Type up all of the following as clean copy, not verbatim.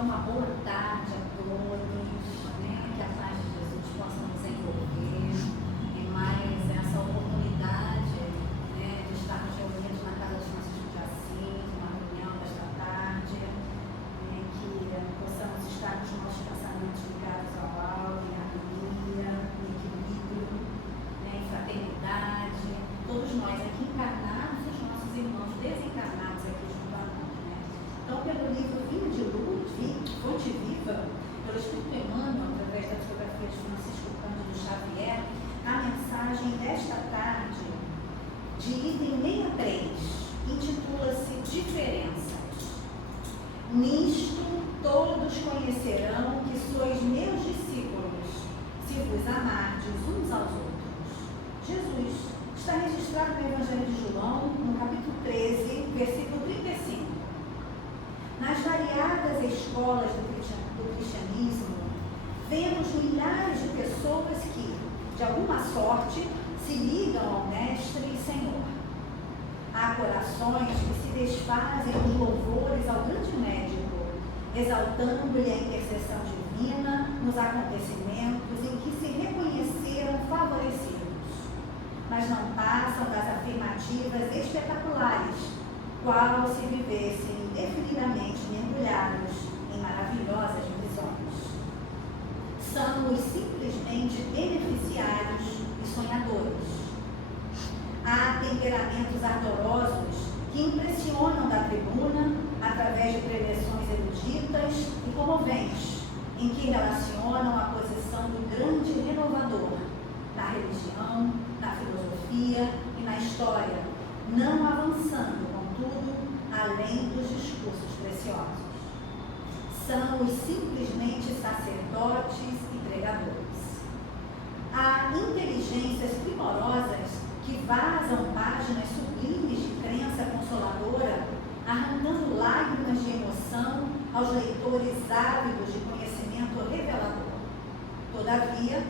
uma boa tarde a todos, né? Que a paz de Jesus possa nos envolver em mais essa oportunidade, né, de estarmos reunidos na casa dos nossos Jacintos, uma reunião desta tarde, né, que possamos estar com os nossos pensamentos ligados ao alvo, em harmonia, em equilíbrio, né, em fraternidade, todos nós aqui encarnados e os nossos irmãos desencarnados aqui junto a nós, né? Então, pelo livro Vinho de Luz, Fonte Viva, pelo Espírito Emmanuel, através da psicografia de Francisco Cândido Xavier, a mensagem desta tarde, de item 63, intitula-se Diferenças. Nisto todos conhecerão que sois meus discípulos, se vos amardes uns aos outros. Jesus está registrado no Evangelho de João, no capítulo 13, versículo 35. Nas variadas escolas do cristianismo, vemos milhares de pessoas que, de alguma sorte, se ligam ao Mestre e Senhor. Há corações que se desfazem nos louvores ao grande médico, exaltando-lhe a intercessão divina nos acontecimentos em que se reconheceram favorecidos, mas não passam das afirmativas espetaculares, qual se vivessem indefinidamente mergulhados em maravilhosas visões. São os simplesmente beneficiários e sonhadores. Há temperamentos ardorosos que impressionam da tribuna através de preleções eruditas e comoventes, em que relacionam a posição do grande renovador na religião, na filosofia e na história, não avançando, contudo, além dos discursos preciosos. São os simplesmente sacerdotes e pregadores. Há inteligências primorosas que vazam páginas sublimes de crença consoladora, arrancando lágrimas de emoção aos leitores ávidos de conhecimento revelador. Todavia,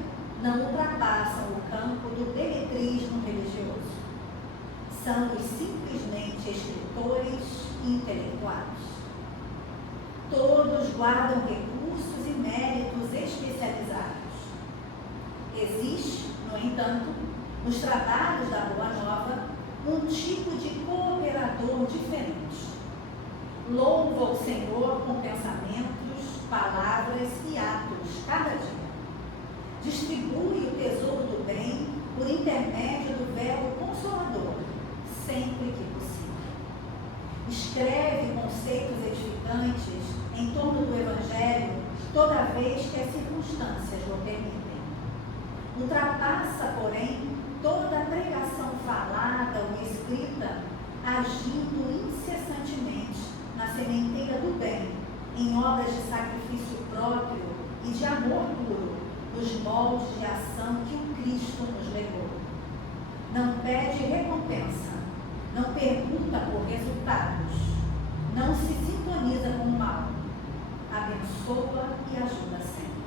não ultrapassam o campo do beletrismo religioso. São os simplesmente escritores e intelectuais. Todos guardam recursos e méritos especializados. Existe, no entanto, nos trabalhos da Boa Nova, um tipo de cooperador diferente. Louva o Senhor com pensamentos, palavras e atos cada dia. Distribui o tesouro do bem por intermédio do verbo consolador, sempre que possível. Escreve conceitos edificantes em torno do Evangelho toda vez que as circunstâncias o permitem. Ultrapassa, porém, toda a pregação falada ou escrita, agindo incessantemente na sementeira do bem, em obras de sacrifício próprio e de amor puro, nos moldes de ação que o Cristo nos legou. Não pede recompensa, não pergunta por resultados, não se sintoniza com o mal, abençoa e ajuda sempre.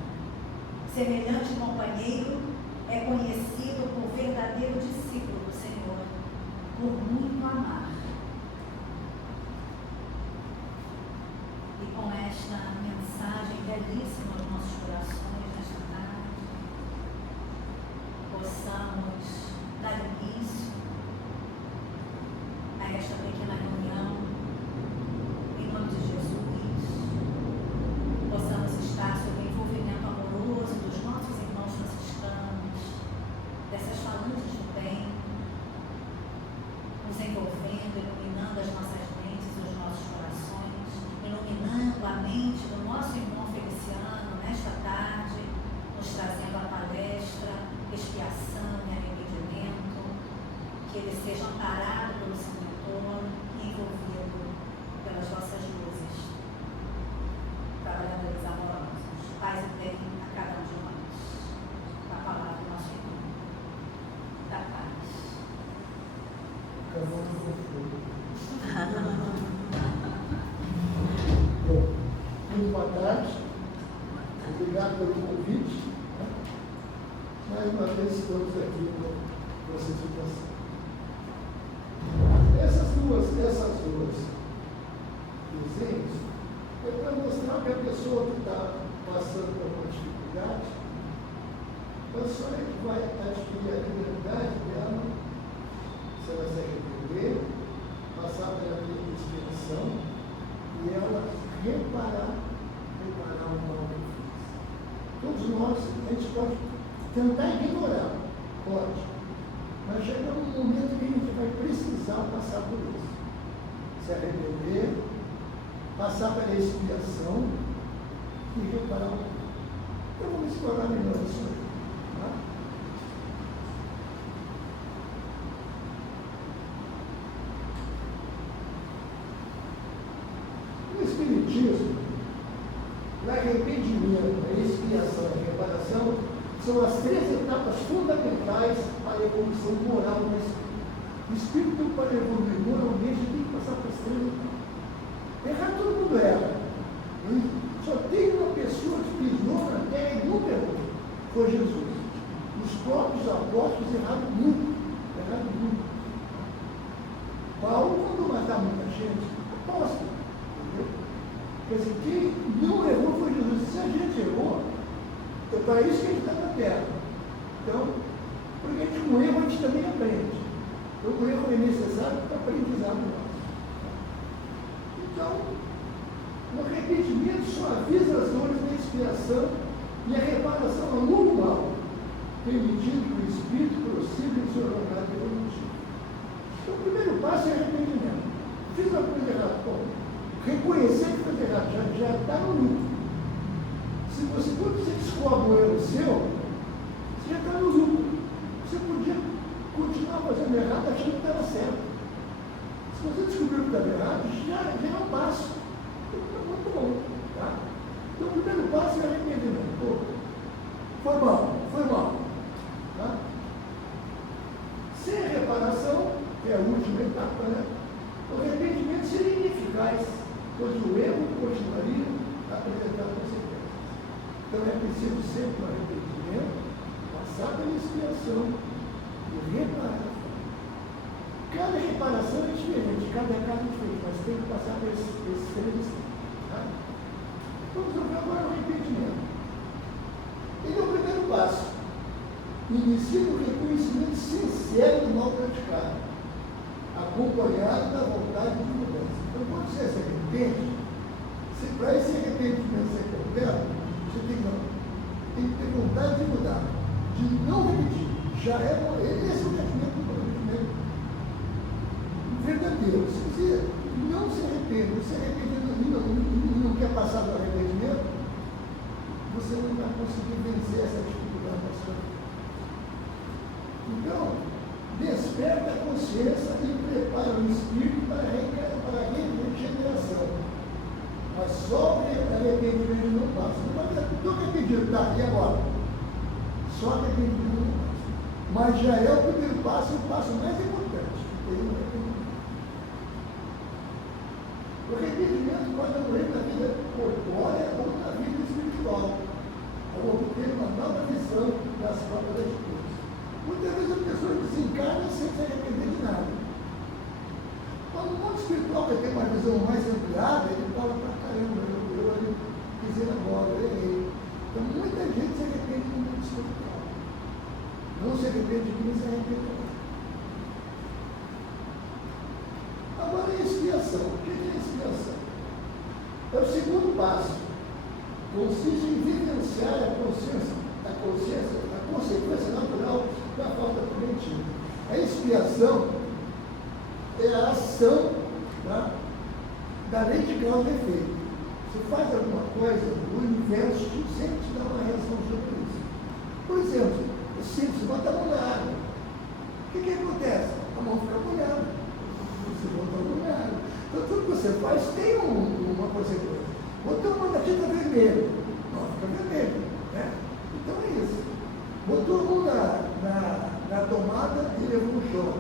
Semelhante companheiro é conhecido por verdadeiro discípulo do Senhor, por muito amar. E com esta mensagem belíssima aos nossos corações nesta tarde, possamos dar início a esta pequena reunião, em nome de Jesus, possamos estar sob o envolvimento amoroso dos nossos irmãos franciscanos, dessas falanges do bem, nos envolvendo, iluminando as nossas mentes e os nossos corações, iluminando a mente do nosso irmão Feliciano nesta tarde, nos trazendo a palestra, expiação e arrependimento, que ele seja amparado pelo Senhor e envolvido pelas vossas luzes, trabalhadores amorosos, paz e bem a cada um de nós, a palavra do nosso irmão, da paz. Bom, muito boa tarde, obrigado pelo convite, né? Mais uma vez estamos aqui com essa situação. Essas duas desenhos é para mostrar sinal que a pessoa que está passando por uma dificuldade, é só que vai adquirir a liberdade dela, se ela se arrepender, passar pela expiação e ela reparar o mal que fez. Todos nós, a gente pode tentar ignorar, pode, mas chega um momento que a gente vai precisar passar por isso. Se arrepender, passar pela expiação e reparar o mal. Então vamos explorar melhor isso aí. Tá? No Espiritismo, o arrependimento, a expiação e a reparação são as três etapas fundamentais para a evolução moral do espírito. O espírito, para evoluir moralmente, tem que passar por as três etapas. Errar todo mundo erra. Só tem uma pessoa que pisou na terra e nunca errou. Foi Jesus. Os próprios apóstolos erraram muito. Paulo, quando matava muita gente, apóstolo. Entendeu? Quer dizer, quem não errou foi Jesus. Se a gente errou, é para isso que a gente está na terra. Então, porque a gente com erro a gente também aprende. Então, o erro é necessário para aprendizado nosso. Então, o arrependimento suaviza as dores da expiação e a reparação a longo mal, permitindo que o espírito prossiga em sua jornada evolutiva. Então, o primeiro passo é arrependimento. Fiz uma coisa errada. Bom, reconhecer que fez errado já está no lucro. Se você, quando você descobre um erro seu, você já está no lucro. Você podia continuar fazendo errado achando que estava certo. Se você descobriu que estava errado, já é um passo. Então, muito bom. Tá? Então, o primeiro passo é arrependimento. Pô, foi mal. Tá? Sem a reparação, que é a última etapa, né? O arrependimento seria ineficaz, pois o erro continuaria apresentando consequências. Então, é preciso sempre um arrependimento, passar pela expiação e reparar. Cada reparação é diferente, cada caso é diferente, mas tem que passar por esses três estados. Tá? Vamos ver agora o arrependimento. Ele é o primeiro passo. Inicia o reconhecimento sincero do mal praticado, acompanhado da vontade de mudança. Então, quando você se arrepende, para esse arrependimento ser completo, você tem que ter vontade de mudar, de não repetir. Já é esse o arrependimento verdadeiro. Se você não se arrepende, e não quer passar do arrependimento, você não vai conseguir vencer essa dificuldade da sua vida. Então, desperta a consciência e prepara o espírito para a regeneração. Mas só o arrependimento não passa. Estou arrependido, tá? E agora? Só arrependimento não passa. Mas já é o primeiro passo, o passo mais importante. O arrependimento pode ocorrer na vida corpórea ou na vida espiritual, ao obter uma nova visão das próprias atitudes. Muitas vezes a pessoa desencarna sem se arrepender de nada. Quando o mundo espiritual vai ter uma visão mais ampliada, ele fala para caramba, eu fiz agora, eu errei. Então muita gente se arrepende do mundo espiritual. Não se arrepende de mim, se arrepende. Agora a expiação. O que é a expiação? É o segundo passo. Consiste em vivenciar a consequência natural da falta preventiva. A expiação é a ação da lei de causa e efeito. Você faz alguma coisa, o universo sempre te dá uma reação sobre isso. Por exemplo, é simples, bota a mão na água. O que acontece? A mão fica molhada. Você bota a mão na água. Então tudo que você faz tem uma consequência. Botou a mão na tinta vermelha, não fica vermelho. Né? Então é isso. Botou a mão na tomada e levou um choque.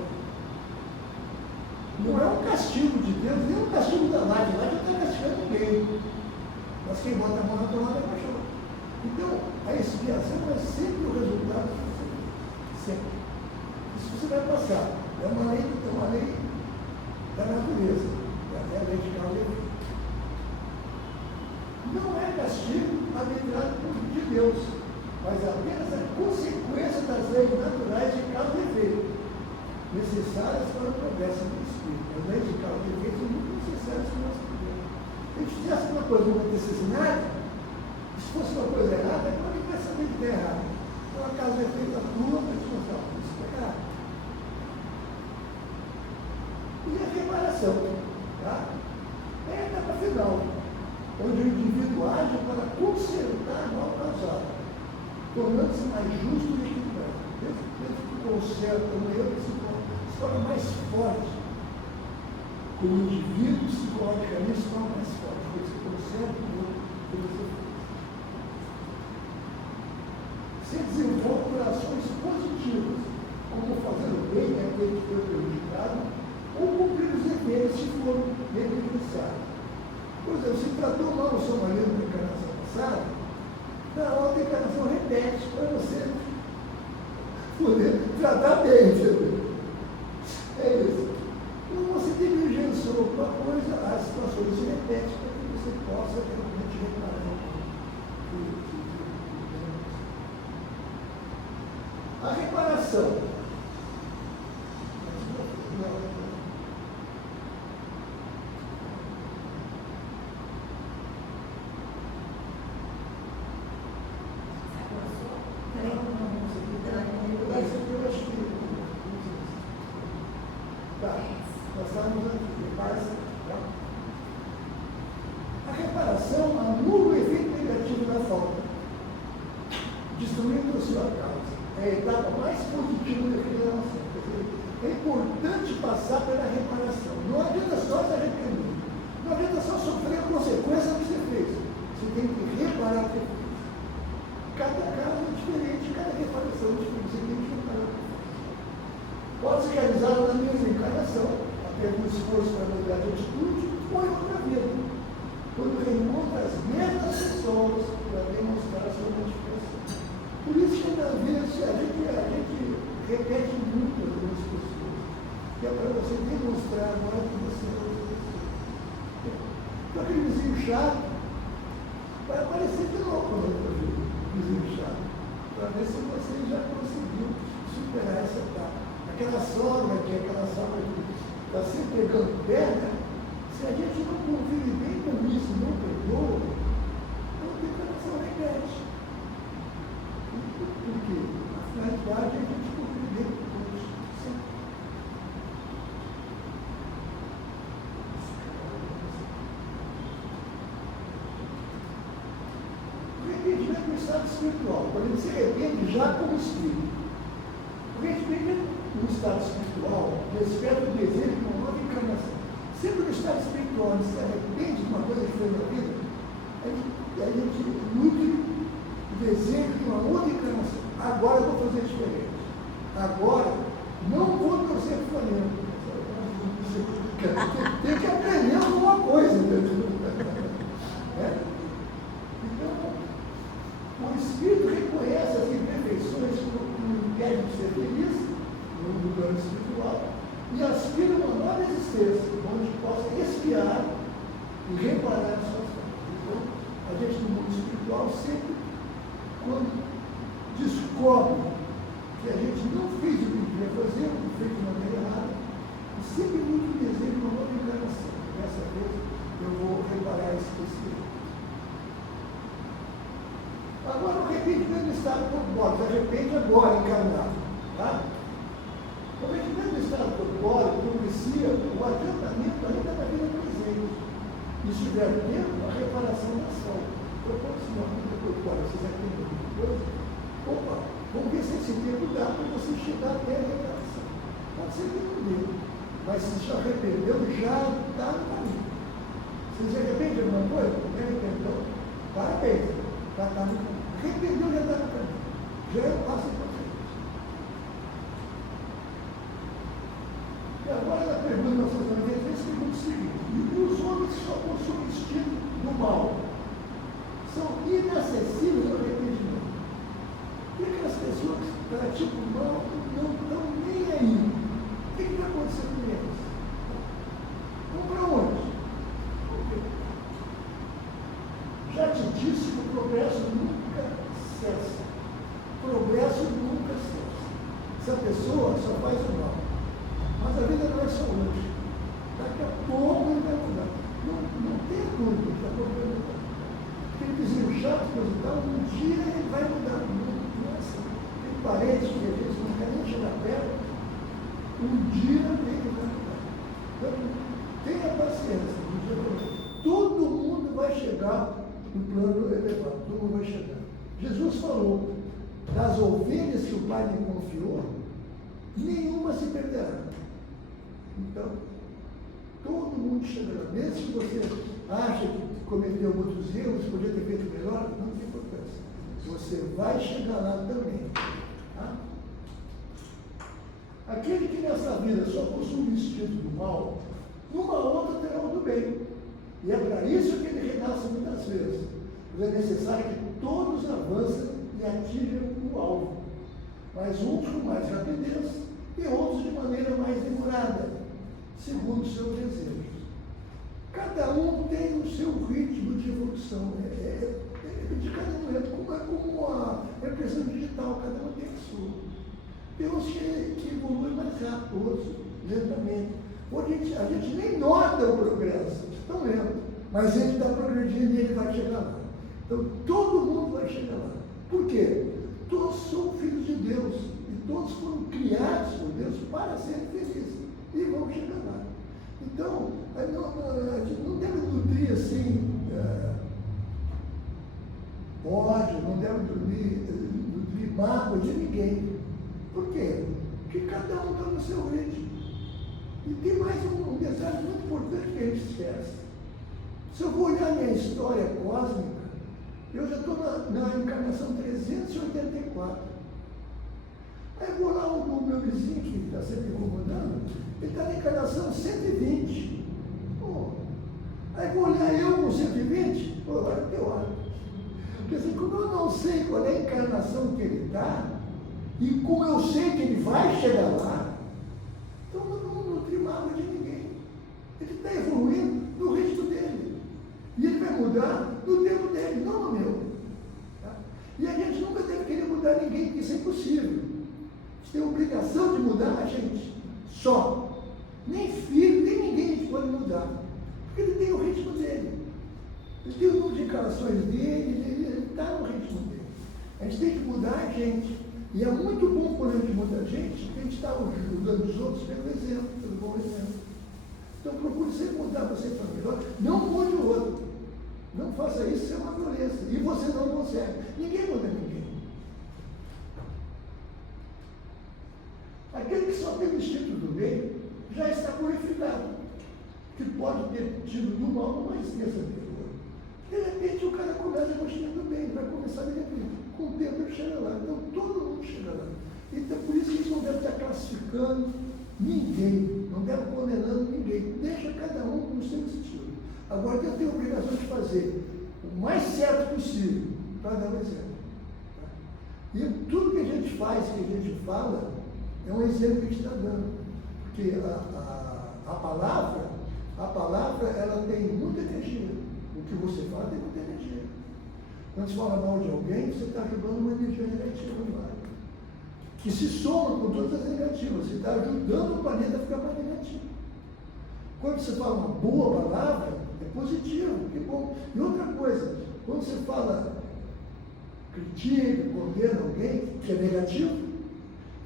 Não é um castigo de Deus, nem um castigo da live. Lá não está castigando ninguém. Mas quem bota a mão na tomada é choque. Então, a expiação é sempre o resultado do que você fez. Sempre. Isso você vai passar. É uma lei da natureza. É a lei de causa e efeito. não é castigo arbitrado de Deus, mas apenas a consequência das leis naturais de causa e efeito, necessárias para o progresso do Espírito. As leis de causa e efeito são muito necessárias para o nosso progresso. Se a gente fizesse uma coisa não acontecesse nada, se fosse uma coisa errada, como é que vai saber que está errado? Então a causa e efeito atua para te mostrar que isso está errado. E a reparação, tá? É a etapa final, onde o indivíduo age para consertar o mal causado, tornando-se mais justo e equilibrado. Desde que conserta o erro, se torna mais forte. Como indivíduo, psicologicamente, se torna mais forte. Quando você conserta o erro que você fez. Se desenvolve por ações positivas, como fazer o bem àquele que foi prejudicado, ou cumprir os deveres se for negligenciado. Por exemplo, se tratou mal o seu marido na encarnação passada, na outra encarnação repete para você poder tratar bem, entendeu? É isso. Quando você negligenciou alguma coisa, as situações se repetem para que você possa realmente reparar. A reparação. A reparação anula o efeito negativo da falta, destruindo a sua causa. É a etapa mais positiva da regeneração. É importante passar pela reparação. Não adianta só se arrepender. Não adianta só sofrer a consequência do que você fez. Você tem que reparar o que fez. Cada caso é diferente, cada reparação é diferente. Você tem que reparar o que fez. Pode ser realizado na mesma encarnação, apenas um esforço para mudar de atitude, ou em outra vida. Quando reencontra as mesmas pessoas para demonstrar a sua modificação. Por isso que às vezes a gente repete muito algumas pessoas, que é para você demonstrar agora que você é outra pessoa. Então aquele vizinho chato vai aparecer de novo na outra vida, vizinho chato, para ver se você já conseguiu superar essa etapa. Aquela sogra que está sempre pegando perna, se a gente não convive bem com isso, não perdoa, não tem coração repete. Por quê? Na realidade, a gente convive bem com isso. O arrependimento é um estado espiritual. Quando ele se arrepende já como espírito. O arrependimento no estado espiritual desperta o desejo de uma nova encarnação. Sempre no estado espiritual, se arrepende de uma coisa que fez na vida, a gente nutre o desejo de uma outra encarnação. Agora eu vou fazer diferente. Agora não vou torcer para o Flamengo. Tem que aprender alguma coisa, entendeu? Então, o Espírito reconhece as imperfeições que o impedem de ser feliz no plano espiritual e aspira a uma nova existência, onde possa expiar e reparar as suas faltas. Então, a gente no mundo espiritual sempre, quando descobre que a gente não fez o que devia fazer, ou fez de maneira errada, e sempre muito desejo de uma nova encarnação. Dessa vez eu vou reparar esse terceiro. Agora o arrependimento do estado corpóreo, se arrepende agora encarnado. Tá? O arrependimento do estado corpóreo propicia o adiantamento ainda da vida presente. E se tiver tempo, a reparação da falta. Proporciona a vida corpórea, vocês arrependem de coisa? Opa, vamos ver se esse tempo dá para você chegar até a reparação. Pode ser que não dê, mas se já arrependeu, já está no caminho. Você se arrepende de alguma coisa? Não arrependeu? Parabéns, já está no caminho. Arrependeu, já está no caminho. Já é um passo importante. E agora na pergunta 993, pergunta o seguinte: e os homens que só possuem instinto do mal são inacessíveis ao arrependimento? E aquelas pessoas que praticam o mal não estão nem aí? O que está acontecendo com eles? Vão para onde? pessoa só faz o mal. Mas a vida não é só hoje. Daqui a pouco ele vai mudar. Não tem dúvida, daqui a pouco vai mudar. Aquele vizinho chato, coisa e tal, um dia ele vai mudar. Não é assim. Tem parentes que às vezes não querem nem chegar perto. Um dia ele vai mudar. Então, tenha paciência. Todo mundo vai chegar no plano elevado. Todo mundo vai chegar. Jesus falou, das ovelhas que o Pai me confiou, nenhuma se perderá. Então, todo mundo chegará. Mesmo que você acha que cometeu muitos erros, podia ter feito melhor, não tem importância. Você vai chegar lá também. Tá? Aquele que nessa vida só possui o instinto do mal, numa outra terá o do bem. E é para isso que ele renasce muitas vezes. Mas é necessário que todos avancem e atinjam o alvo. Mas uns com mais rapidez e outros de maneira mais demorada, segundo os seus desejos. Cada um tem o seu ritmo de evolução. De cada um, é como a impressão digital, cada um tem a sua. Tem uns que evoluem mais rápido, outros lentamente. Hoje a gente nem nota o progresso, tão lento, mas ele está progredindo e ele vai chegar lá. Então todo mundo vai chegar lá. Por quê? Todos são filhos de Deus e todos foram criados por Deus para serem felizes e vão chegar lá. Então, a gente não deve nutrir assim ódio, não deve nutrir mágoa de ninguém. Por quê? Porque cada um está no seu ritmo. E tem mais um detalhe muito importante que a gente esquece. Se eu vou olhar minha história cósmica, eu já estou na encarnação 384. Aí eu vou lá o meu vizinho que está sempre incomodando, ele está na encarnação 120. Pô. Aí vou olhar eu com 120, pô, agora é pior. Porque assim, como eu não sei qual é a encarnação que ele está, e como eu sei que ele vai chegar lá, então eu não nutri mágoa de ninguém. Ele está evoluindo no ritmo dele. E ele vai mudar no tempo dele, não no meu. Tá? E a gente nunca deve querer mudar ninguém, porque isso é impossível. A gente tem a obrigação de mudar a gente. Só. Nem filho, nem ninguém a gente pode mudar. Porque ele tem o ritmo dele. Ele tem o número de encarnações dele, ele está no ritmo dele. A gente tem que mudar a gente. E é muito bom quando a gente muda a gente, porque a gente está ajudando os outros pelo exemplo, pelo bom exemplo. Então procure sempre mudar você para melhor. Não mude o outro. Não faça isso, isso é uma violência. E você não consegue. Ninguém muda ninguém. Aquele que só tem o instinto do bem já está purificado. Que pode ter tido do mal uma extensa vida. De repente o cara começa com o instinto do bem, vai começar a viver. Com o tempo ele chega lá. Então todo mundo chega lá. Então por isso que a gente não deve estar classificando ninguém, não deve condenando ninguém. Deixa cada um no seu estilo. Agora eu tenho a obrigação de fazer o mais certo possível para dar um exemplo. E tudo que a gente faz, que a gente fala, é um exemplo que a gente está dando. Porque a palavra, ela tem muita energia. O que você fala tem muita energia. Quando você fala mal de alguém, você está jogando uma energia negativa no ar, que se soma com todas as negativas. Você está ajudando o planeta a ficar mais negativo. Quando você fala uma boa palavra, é positivo, que bom. E outra coisa, quando você fala, critica, condena alguém, que é negativo,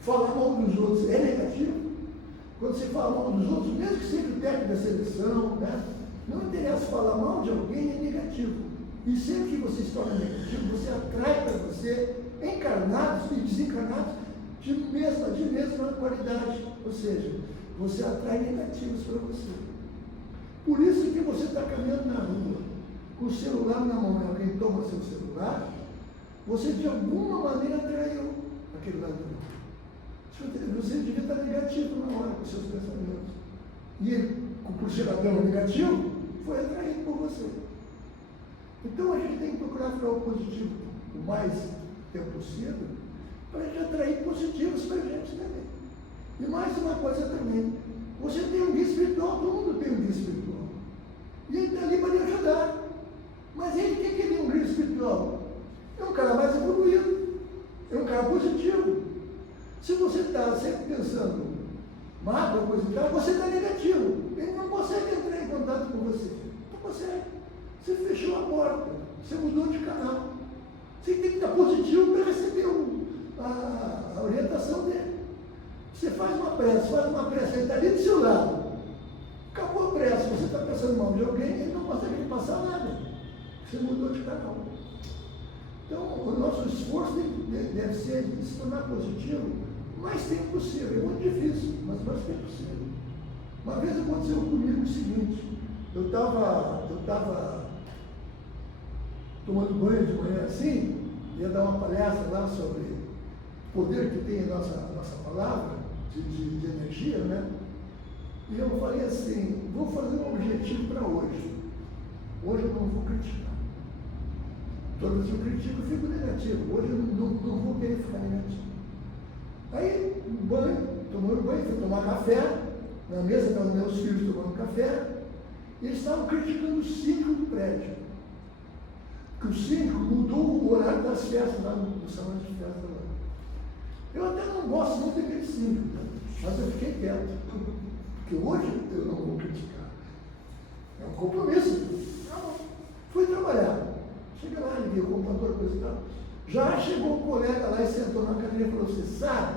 falar mal dos outros é negativo. Quando você fala mal dos outros, mesmo que seja o técnico da seleção, né? Não interessa, falar mal de alguém é negativo. E sempre que você se torna negativo, você atrai para você encarnados e desencarnados de mesma qualidade. Ou seja, você atrai negativos para você. Por isso que você está caminhando na rua, com o celular na mão, e alguém toma seu celular, você de alguma maneira atraiu aquele lado do mundo. Você devia estar negativo na hora com seus pensamentos. E ele, por ser ladrão negativo, foi atraído por você. Então a gente tem que procurar ficar o positivo o mais tempo possível, para a gente atrair positivos para a gente também. E mais uma coisa também, você tem um guia espiritual, todo mundo tem um guia espiritual. E ele está ali para lhe ajudar. Mas ele, o que ele é um guia espiritual? É um cara mais evoluído, é um cara positivo. Se você está sempre pensando mágoa, coisa e tal, você está negativo. Ele não consegue entrar em contato com você. Não consegue. Você fechou a porta, você mudou de canal. Você tem que estar positivo para receber a orientação dele. Você faz uma prece, ele está ali do seu lado. Acabou a prece, você está pensando mal de alguém, ele não consegue lhe passar nada. Você mudou de canal. Então, o nosso esforço deve ser de se tornar positivo o mais tempo possível. É muito difícil, mas o mais tempo possível. Uma vez aconteceu comigo o seguinte: eu estava tomando banho de manhã assim, ia dar uma palestra lá sobre o poder que tem a nossa palavra, de energia, né? E eu falei assim, vou fazer um objetivo para hoje. Hoje eu não vou criticar. Toda vez que eu critico, eu fico negativo. Hoje eu não vou querer ficar negativo. Aí, tomando banho, fui tomar café. Na mesa estavam meus filhos tomando café. E eles estavam criticando o síndico do prédio. Que o síndico mudou o horário das festas lá no salão de festa lá. Eu até não gosto muito daquele síndico, né? Mas eu fiquei quieto. Porque hoje eu não vou criticar. É um compromisso. Fui trabalhar. Cheguei lá, liguei o computador, coisa e tal. Já chegou um colega lá e sentou na cadeira e falou: você sabe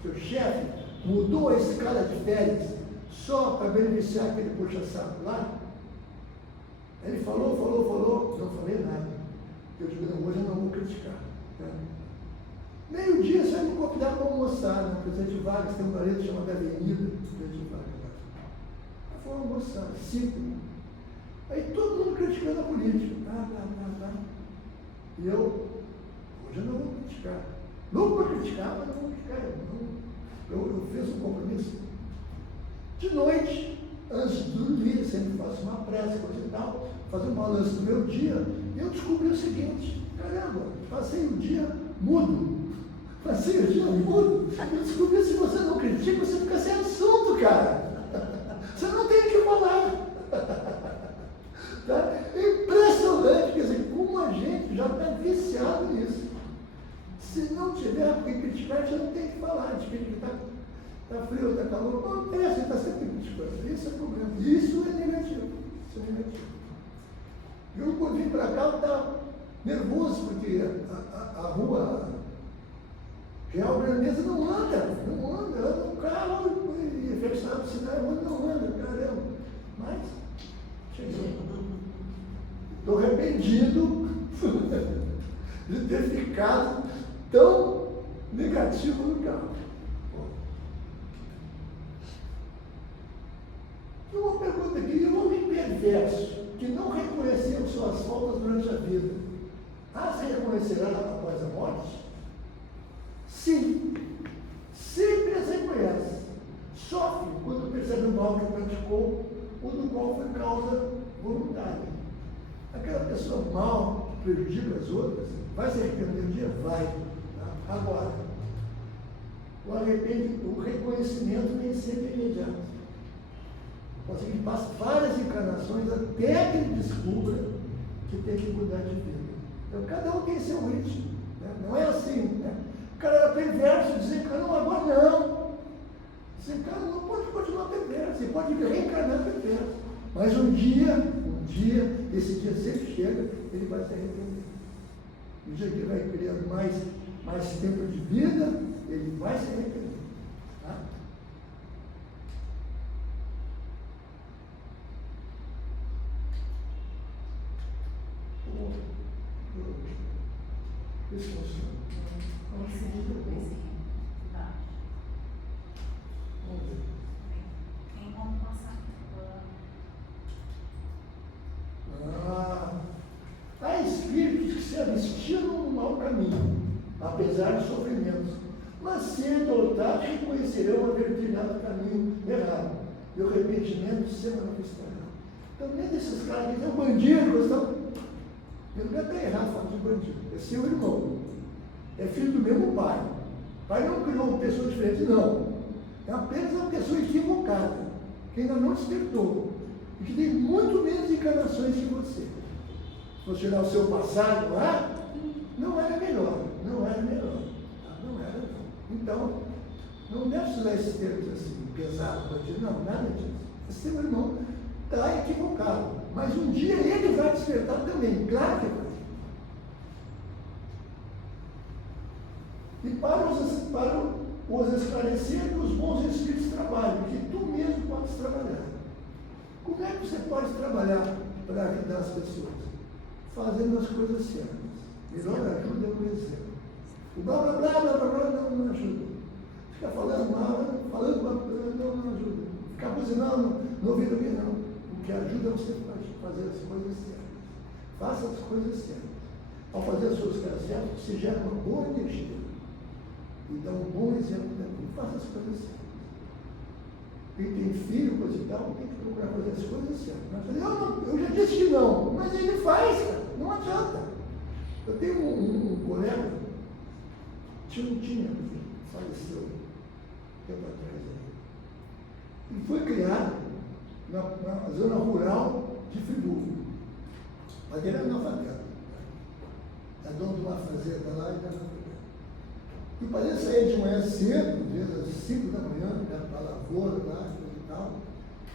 que o chefe mudou a escala de férias só para beneficiar aquele puxa-saco lá? Ele falou, não falei nada. Eu digo, não, hoje eu não vou criticar. Tá? Meio-dia, você vai me convidar para almoçar, né? Presidente Vargas tem um marido chamado Avenida, Presidente Vargas. Aí foi almoçar, 5. Aí todo mundo criticando a política. Tá. E eu, hoje eu não vou criticar. Não vou criticar, mas não vou criticar. Eu fiz um compromisso. De noite, antes de dormir, sempre faço uma prece, coisa e tal, fazer um balanço do meu dia, e eu descobri o seguinte: caramba, passei o dia mudo. Eu descobri, se você não critica, você fica sem assunto, cara. Você não tem o que falar. Tá? É impressionante, quer dizer, como a gente já está viciado nisso. Se não tiver por que criticar, a gente não tem que falar. A gente tem que está frio, está calor. Não interessa, está sempre criticando. Isso é problema. Isso é negativo. Eu, quando vim para cá, eu estava nervoso, porque a rua Real Grandeza não anda um carro e fechado o sinal, não anda, caramba. Mas, cheguei. Estou arrependido de ter ficado tão negativo no carro. Uma pergunta aqui: um homem perverso que não reconheceu suas faltas durante a vida, as reconhecerá após a morte? Sim, sempre as reconhece. Sofre quando percebe o mal que praticou ou do qual foi causa voluntária. Aquela pessoa mal que prejudica as outras, vai se arrepender um dia? Vai. Tá? Agora, o reconhecimento nem sempre é imediato. Pode ser que ele passe várias encarnações até que ele descubra que tem que mudar de vida. Então, cada um tem seu ritmo. Né? Não é assim, né? O cara era perverso, desencarnou, agora não. Desencarna não pode continuar perverso, ele pode reencarnar perverso. Mas um dia, esse dia sempre chega, ele vai se arrepender. No dia que ele vai criando mais tempo de vida, ele vai se arrepender. Tá? Isso funciona. Vamos ver. Vamos passar. Há espíritos que se abstiram no mau caminho, apesar de sofrimentos, mas cedo ou tarde reconhecerão haver trilhado o caminho errado, e o arrependimento se manifestará. Então, nem desses caras que dizem, é um bandido, ele não está errado falando de bandido, é seu irmão, é filho do mesmo pai. O pai não criou uma pessoa diferente, não. É apenas uma pessoa equivocada, que ainda não despertou, e que tem muito menos encarnações que você. Se você olhar o seu passado lá, não era melhor. Tá? Não era, não. Então, Não deve usar esses termos assim, pesado para ti, não, nada disso. Esse seu irmão está equivocado, mas um dia ele vai despertar também, claro que vai. E para os esclarecer que os bons espíritos trabalham, que tu mesmo podes trabalhar. Como é que você pode trabalhar para ajudar as pessoas? Fazendo as coisas certas. Melhor ajuda é o exemplo. O blá blá blá blá blá blá não ajuda. Ficar falando mal, falando não ajuda. Ficar buzinando no ouvido alguém não. O que ajuda é você fazer as coisas certas. Faça as coisas certas. Ao fazer as coisas certas, você gera uma boa energia. E dá um bom exemplo também. Faça as coisas certas. Quem tem filho, coisa e tal, tem que procurar fazer as coisas certas. Eu já disse que não, mas ele faz, cara. Não adianta. Eu tenho um colega, tinha, faleceu tempo atrás. Ele foi criado na zona rural de Friburgo. Mas ele era analfabeto. É dono de uma fazenda lá e era analfabeto. E o padre saía de manhã cedo, às vezes às 5 da manhã, para a lavoura lá e tal.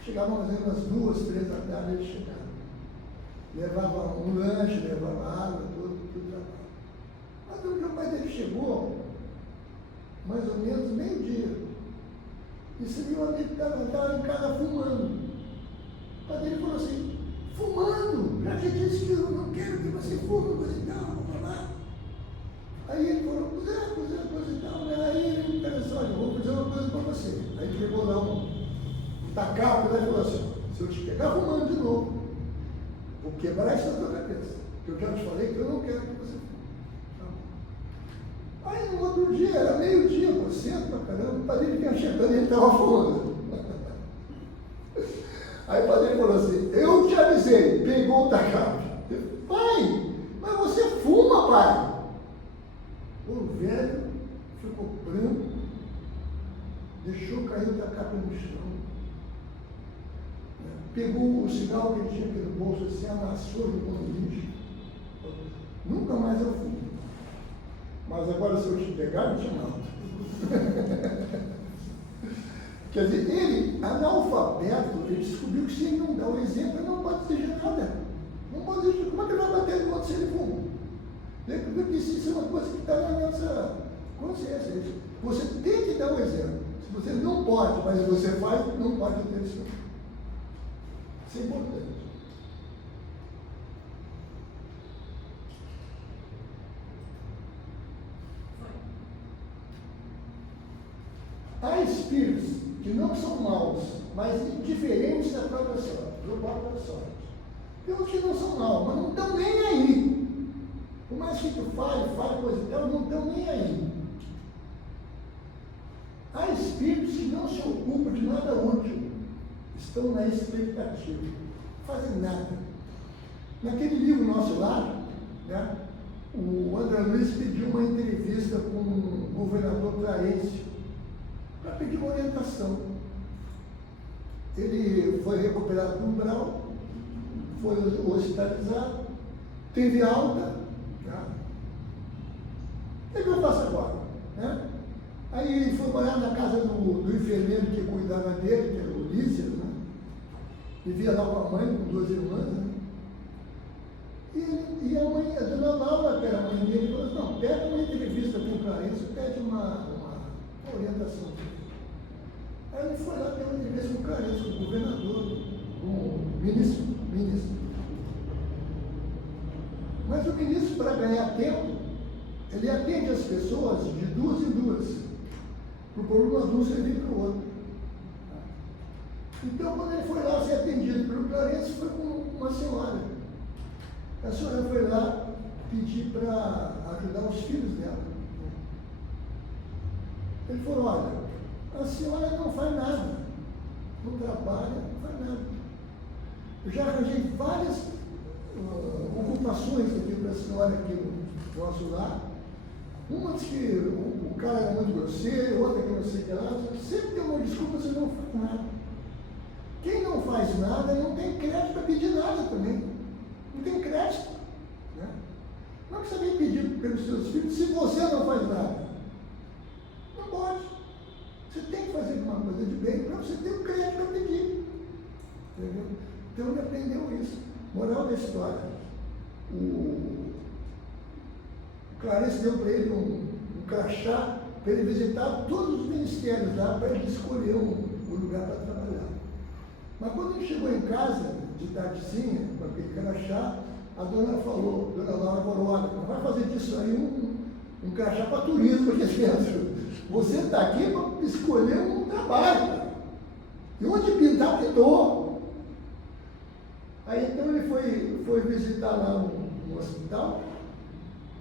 Chegava mais ou menos às 2, 3 da tarde, ele chegava. Levava um lanche, levava água, tudo trabalho. Mas o meu pai dele chegou, mais ou menos meio-dia. E esse meu amigo estava em casa fumando. O pai dele falou assim, fumando? Já te disse que eu não quero que você fume, coisa e tal, vamos lá. Aí ele falou, coisa e tal. Aí ele interessou, olha, vou fazer uma coisa para você. Aí ele pegou lá um tacapo e falou assim, se eu te pegar fumando de novo, vou quebrar isso na tua cabeça. Que eu já te falei que eu não quero que você fume. Aí no outro dia, era meio-dia, cedo pra caramba, o padre vinha chegando e ele estava fumando. Aí o padre falou assim, eu te avisei, pegou o tacapo. Pai, mas você fuma, pai? O velho ficou branco, deixou cair o tacapo no chão, pegou o cigarro que ele tinha aqui no bolso, se amassou no lixo. Nunca mais eu fumo. Mas agora, se eu te pegar, eu te mato. Quer dizer, ele, analfabeto, ele descobriu que se ele não dá o exemplo, ele não pode exigir nada. Não pode exigir. Como é que ele vai bater no outro se ele fuma? Porque isso é uma coisa que está na nossa consciência. Você tem que dar o exemplo. Se você não pode, mas você faz, não pode ter isso. Isso é importante. Há espíritos que não são maus, mas diferentes da própria sorte, do própria sorte. Tem uns que não são maus, mas não estão nem aí. Por mais que tu fale coisa e tal, não estão nem aí. Há espíritos que não se ocupam de nada útil, estão na expectativa, não fazem nada. Naquele livro nosso lá, né, o André Luiz pediu uma entrevista com o governador Clarence para pedir uma orientação. Ele foi recuperado do umbral, foi hospitalizado, teve alta. O que eu faço agora? Né? Aí ele foi morar na casa do enfermeiro que cuidava dele, que era o Ulisses, né? Vivia lá com a mãe, com 2 irmãs. Né? E a mãe, a dona Laura, que era a mãe dele, falou assim, não, pega uma entrevista com o Clarence, pede uma orientação. Aí ele foi lá ter uma entrevista com o Clarence, com o governador, com o ministro. Mas o ministro, para ganhar tempo, ele atende as pessoas de 2 em 2, procurando uma luz servir para o outro. Então, quando ele foi lá ser atendido pelo Clarence, foi com uma senhora. A senhora foi lá pedir para ajudar os filhos dela. Ele falou, olha, a senhora não faz nada, não trabalha, não faz nada. Eu já arranjei várias ocupações aqui para a senhora aqui no nosso lar. Uma diz que o cara era muito grosseiro, outra que não sei o que lá. Sempre tem uma desculpa, você não faz nada. Quem não faz nada não tem crédito para pedir nada também. Não tem crédito. Né? Como é que você vem pedir pelos seus filhos se você não faz nada? Não pode. Entendeu? Então ele aprendeu isso. Moral da história. O Clarence deu para ele um crachá para ele visitar todos os ministérios lá, para ele escolher um lugar para trabalhar. Mas quando ele chegou em casa, de tardezinha, com aquele crachá, a dona Laura falou, olha, não vai fazer disso aí um crachá para turismo aqui dentro. Você está aqui para escolher um trabalho. E onde pintar, pintou. Aí então ele foi visitar lá um hospital,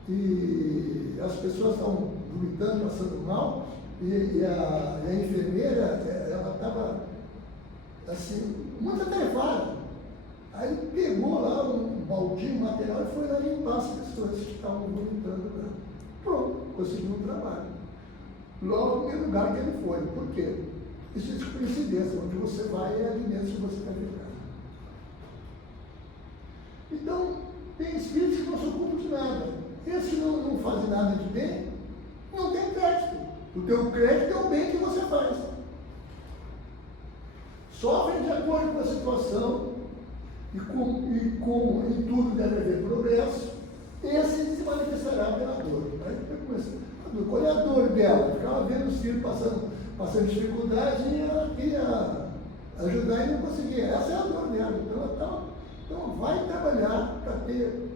e as pessoas estavam vomitando, passando mal, e a enfermeira, ela estava assim, muito atarefada. Aí ele pegou lá um baldinho, material, e foi lá limpar as pessoas que estavam vomitando lá. Pronto, conseguiu um trabalho. Logo no primeiro lugar que ele foi. Por quê? Isso é de coincidência, onde você vai é alimentos que você quer ficar. Então, tem espíritos que não se ocupam de nada. Esses que não fazem nada de bem, não tem crédito. O teu crédito é o bem que você faz. Sofrem de acordo com a situação, e como em tudo deve haver progresso, esse se manifestará pela dor. Qual é a dor dela? Ficava vendo os filhos passando dificuldade e ela queria ajudar e não conseguia. Essa é a dor dela. Então vai trabalhar para ter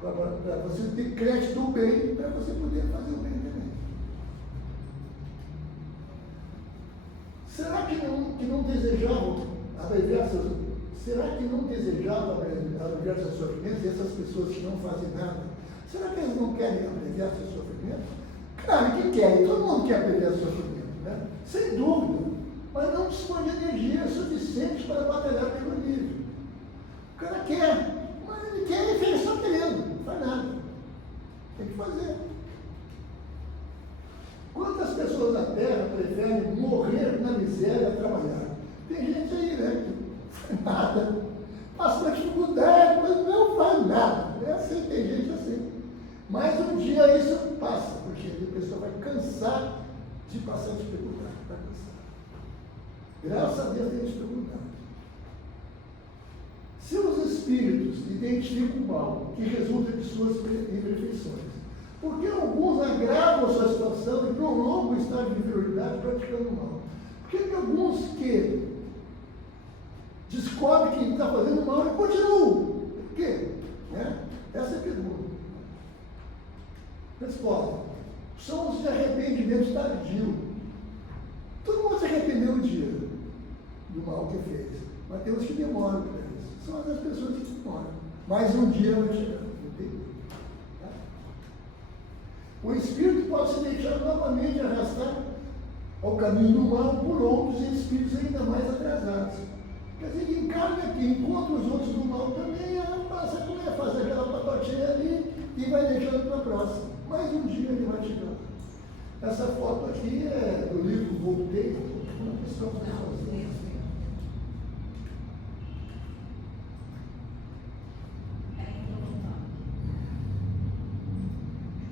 para você ter crédito do bem, para você poder fazer o bem também. Será que não desejavam abreviar seus... Será que não desejavam abreviar seus sofrimentos, essas pessoas que não fazem nada? Será que eles não querem abreviar seus sofrimentos? Claro que querem, todo mundo quer abreviar seu sofrimento, né? Sem dúvida, mas não dispõe de energia suficiente para batalhar pelo nível. O cara quer, mas ele quer, ele só querendo, não faz nada. Tem que fazer. Quantas pessoas na Terra preferem morrer na miséria a trabalhar? Tem gente aí, né, que não faz nada, passa dificuldade, mas não faz nada. É assim, tem gente assim. Mas um dia isso passa, porque a pessoa vai cansar de passar dificuldade, vai cansar. Graças a Deus tem dificuldade. Se os espíritos identificam o mal que resulta de suas imperfeições, por que alguns agravam a sua situação e prolongam o estado de inferioridade praticando o mal? Por que alguns que descobrem que está fazendo mal e continuam? Por quê? Essa é a pergunta. Resposta: são os de arrependimento tardio. Todo mundo se arrependeu um dia do mal que fez, mas tem uns que demoram para isso. São as pessoas que demoram. Mas um dia vai chegar. O espírito pode se deixar novamente arrastar ao caminho do mal por outros espíritos ainda mais atrasados. Quer dizer, ele encarna aqui, encontra os outros do mal também, passa a fazer aquela patotinha ali e vai deixando para a próxima. Mas um dia ele vai chegar. Essa foto aqui é do livro Voltei, uma questão de sozinho.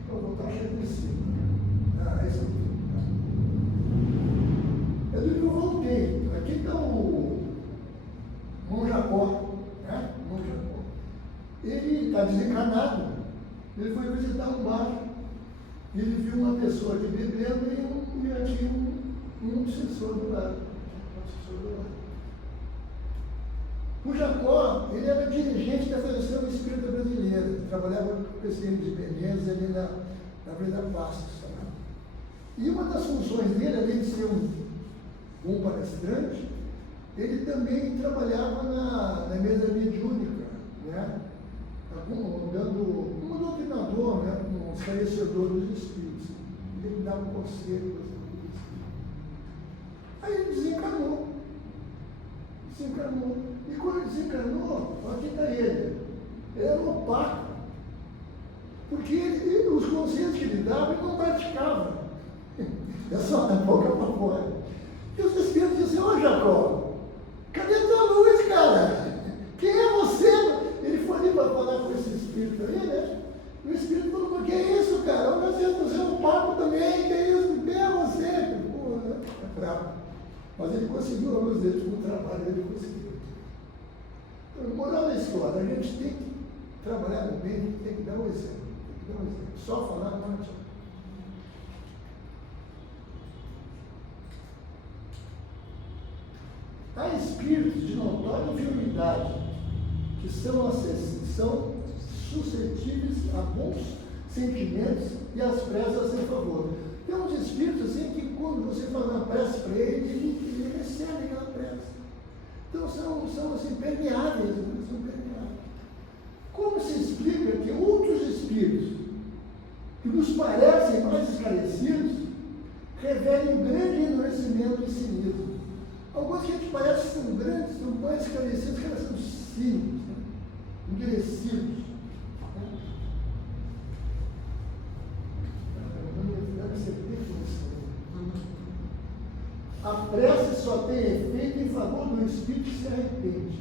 Eu vou voltar aqui em cima. Esse aqui. É do livro Voltei. Aqui está o Mão Jacó, né? Mão Jacó. Ele está desencarnado. Ele foi visitar um bar. Ele viu uma pessoa aqui bebendo e tinha um obsessor do lado. O Jacó, ele era dirigente da Federação Espírita Brasileira. Trabalhava com o PCM de Menezes ali na Avenida Pastos. Tá? E uma das funções dele, além de ser um palestrante, ele também trabalhava na mesa mediúnica, né? Como doutrinador, né? Um esclarecedor dos espíritos. Ele dava um conselho para os espíritos. Aí ele desencarnou. E quando ele desencarnou, aqui está ele. Ele era opaco. Porque os conselhos que ele dava, ele não praticava. É só da boca para fora. E os espíritos diziam: ô Jacó, cadê tua luz, cara? Quem é você? Ele foi ali para falar com esse espírito aí, né? E o espírito falou: que é isso, cara? Olha, você é um papo também, que é isso? Quem é você? Pô, né? É bravo. Mas ele conseguiu a luz dele, com o trabalho ele conseguiu. Então, moral da história, a gente tem que trabalhar no bem, a gente tem que dar um exemplo. Só falar não adianta. Há espíritos de notória inferioridade que são suscetíveis a bons sentimentos e às preces a seu favor. Tem uns espíritos assim que quando você faz uma prece para ele recebe aquela prece. Então são assim, permeáveis, são permeáveis. Como se explica que outros espíritos que nos parecem mais esclarecidos revelem um grande endurecimento e cinismo? Alguns que a gente parece que são grandes, são mais esclarecidos, que elas são cínicos, né? Endurecidos. A prece só tem efeito em favor do espírito que se arrepende.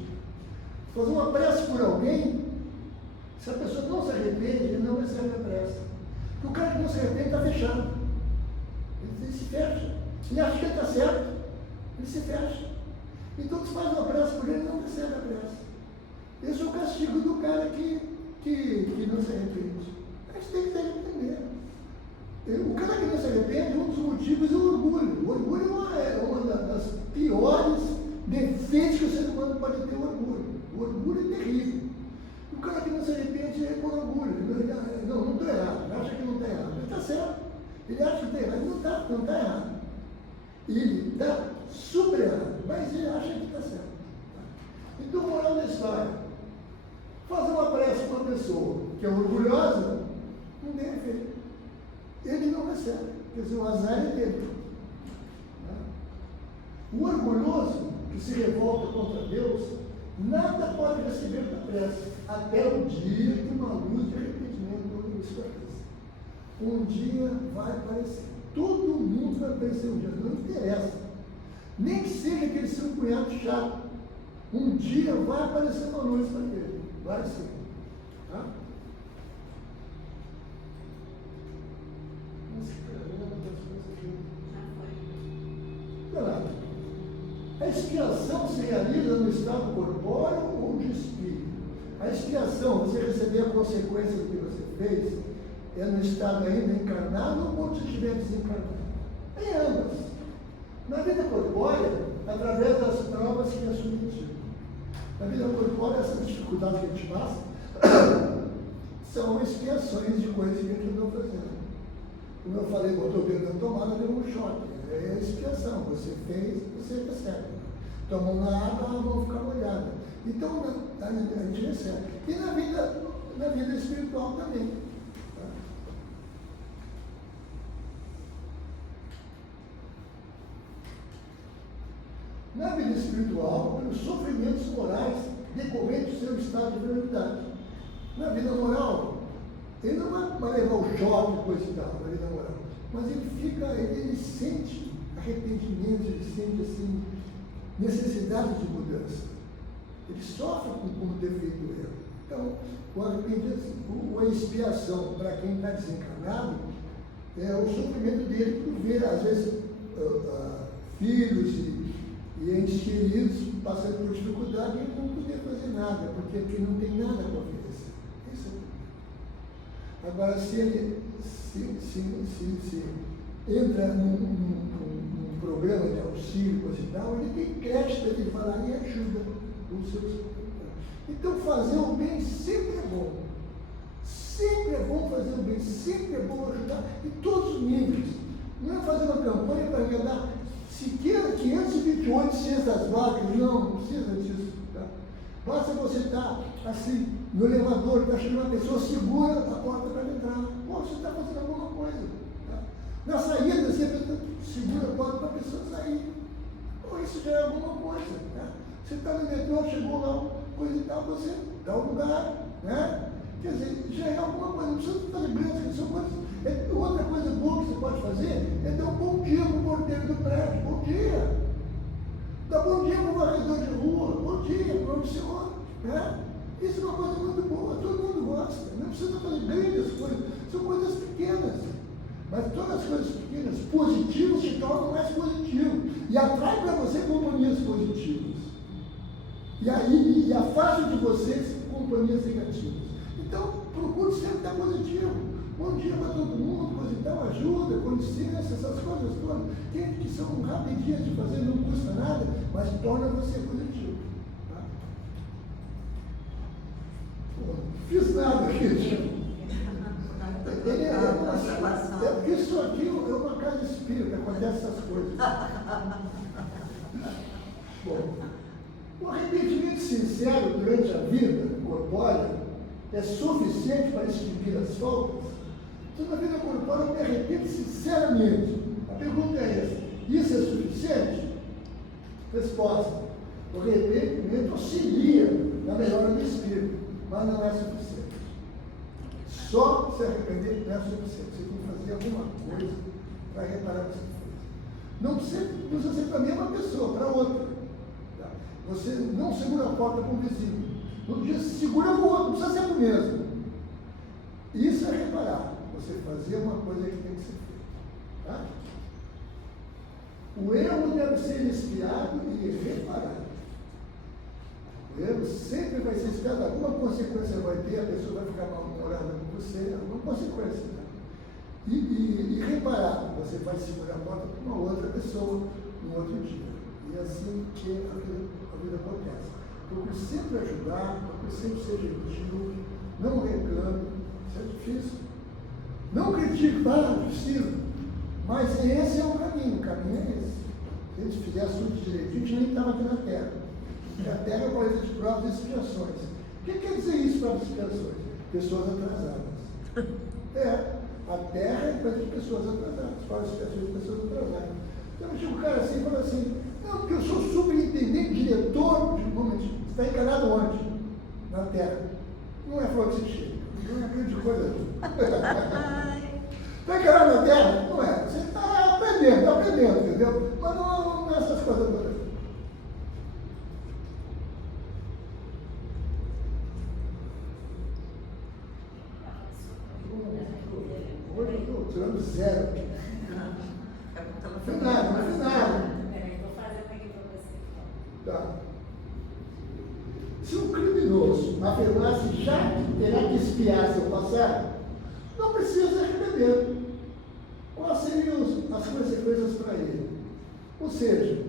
Fazer uma prece por alguém, se a pessoa não se arrepende, ele não recebe a prece. Porque o cara que não se arrepende está fechado. Ele se fecha. Ele acha que ele está certo, ele se fecha. Então, se faz uma prece por ele, não recebe a prece. Esse é o castigo do cara que não se arrepende. A gente tem que se arrepender. O cara que não se arrepende, um dos motivos é o orgulho. O orgulho é uma das piores defeitos que o ser humano pode ter, o orgulho. O orgulho é terrível. O cara que não se arrepende é por orgulho. Não estou errado. Ele acha que não está errado. Ele está certo. Ele acha que está errado. Não está errado. Ele está super errado, mas ele acha que está certo. Então, moral da história: fazer uma prece para uma pessoa que é orgulhosa, não tem efeito. Ele não recebe, quer dizer, o azar é dele. O orgulhoso que se revolta contra Deus, nada pode receber da prece, até o dia que uma luz de arrependimento não esclarece. Um dia vai aparecer. Todo mundo vai aparecer um dia, não interessa. Nem que seja aquele seu cunhado chato. Um dia vai aparecer uma luz para ele. Vai sim. Tá? A expiação se realiza no estado corpóreo ou de espírito? A expiação, você receber a consequência do que você fez, é no estado ainda encarnado ou quando você estiver desencarnado? Em ambas. Na vida corpórea, através das provas que é submetido. Na vida corpórea, essas dificuldades que a gente passa são expiações de coisas que a gente não está fazendo. Como eu falei, botou o dedo na tomada, deu um choque. É expiação. Você fez, você recebe. Tomou na água, a mão fica molhada. Então, a gente recebe. E na vida espiritual também. Na vida espiritual, pelos sofrimentos morais decorrentes do seu estado de verdade. Na vida moral, ele não vai levar o choque, coisa e tal, na vida moral. Mas ele sente arrependimento, ele sente assim, necessidade de mudança. Ele sofre com ter feito o erro. Então, o arrependimento, a expiação para quem está desencarnado é o sofrimento dele por ver, às vezes, filhos e entes queridos passando por dificuldade e ele não poder fazer nada, porque aqui não tem nada para oferecer. Isso é. Agora, se ele entra num programa de auxílio, coisa e tal, ele tem crédito de falar e ajuda os seus. Então, fazer o bem sempre é bom. Sempre é bom fazer o bem, sempre é bom ajudar em todos os níveis. Não é fazer uma campanha para agradar sequer 528 cestas vagas, não precisa disso. Tá? Basta você estar assim, no elevador, está chegando uma pessoa, segura a porta para entrar. Pô, você está fazendo alguma coisa. Tá? Na saída, você segura a porta para a pessoa sair. Pô, isso já é alguma coisa. Tá? Você está no metrô, chegou lá, coisa e tal, você dá um lugar, né? Quer dizer, já é alguma coisa, não precisa fazer grandes, são coisas. Outra coisa boa que você pode fazer é dar um bom dia para o porteiro do prédio. Bom dia. Dá bom dia para o varredor de rua. Bom dia para o senhor. Né? Isso é uma coisa muito boa, todo mundo gosta. Não precisa fazer grandes coisas, são coisas pequenas. Mas todas as coisas pequenas, positivas, se tornam mais positivos. e atrai para você companhias positivas. E afasta de vocês companhias negativas. Então, procure sempre estar positivo. Bom dia para todo mundo, coisa e tal, ajuda, com licença, essas coisas todas. Tem que são rapidinhas de fazer, não custa nada, mas torna você positivo. Tá? Pô, fiz nada aqui, tipo. É porque isso aqui é uma casa espírita, acontece essas coisas. Bom, o arrependimento sincero durante a vida corpórea é suficiente para extinguir as faltas? Então, na vida corpórea, eu me arrependo sinceramente. A pergunta é essa: isso é suficiente? Resposta: o arrependimento auxilia na melhora do espírito, mas não é suficiente. Só se arrepender não é suficiente. Você tem que fazer alguma coisa para reparar essa coisa. Não precisa ser para a mesma pessoa, para outra. Tá? Você não segura a porta para um vizinho. No dia se segura para o outro, não precisa ser para o mesmo. Isso é reparar. Você fazer uma coisa que tem que ser feita. Tá? O erro deve ser espiado e reparado. O erro sempre vai ser espiado, alguma consequência vai ter, a pessoa vai ficar mal-humorada com você, alguma consequência. Tá? E reparar, você vai segurar a porta para uma outra pessoa no outro dia. E é assim que a vida acontece. Procure sempre ajudar, procure sempre ser gentil, não reclame, isso é difícil. Não critique, precisa. Mas esse é o caminho é esse. Se a gente fizesse tudo direitinho, a gente nem estava aqui na Terra. Porque a Terra é uma coisa de provas e expiações. O que quer dizer isso, provas e expiações? Pessoas atrasadas. A Terra é coisa de pessoas atrasadas, provas e expiações de pessoas atrasadas. Então, chega um cara assim e fala assim: não, porque eu sou superintendente, diretor, você está enganado onde? Na Terra. Não é flor que se chega. Não é aquilo de coisa. Está enganado na Terra? Não é. Você está aprendendo, entendeu? Mas não é essas coisas todas. Hoje eu estou tirando zero. Não fiz nada. Peraí, vou fazer aqui para você. Tá. Se um criminoso afirmasse já que terá que espiar seu passado, não precisa arrepender. Quais seriam as consequências para ele? Ou seja,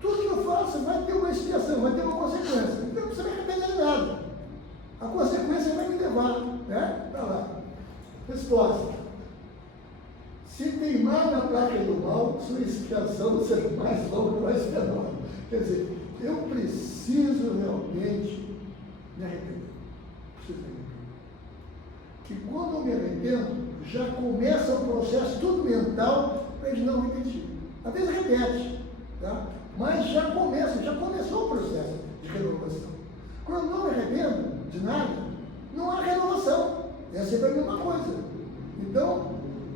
tudo que eu faço vai ter uma expiação, vai ter uma consequência. Então não precisa me arrepender de nada. A consequência vai me levar, né? Para lá. Resposta: se teimar na prática do mal, sua expiação será mais longa, mais menor. Quer dizer, eu preciso realmente me arrepender. Preciso me arrepender. Que quando eu me arrependo, já começa o processo tudo mental para ele não repetir. Às vezes repete, tá? Mas já começou o processo de renovação. Quando eu não me arrependo de nada, não há renovação. É sempre a mesma coisa. Então,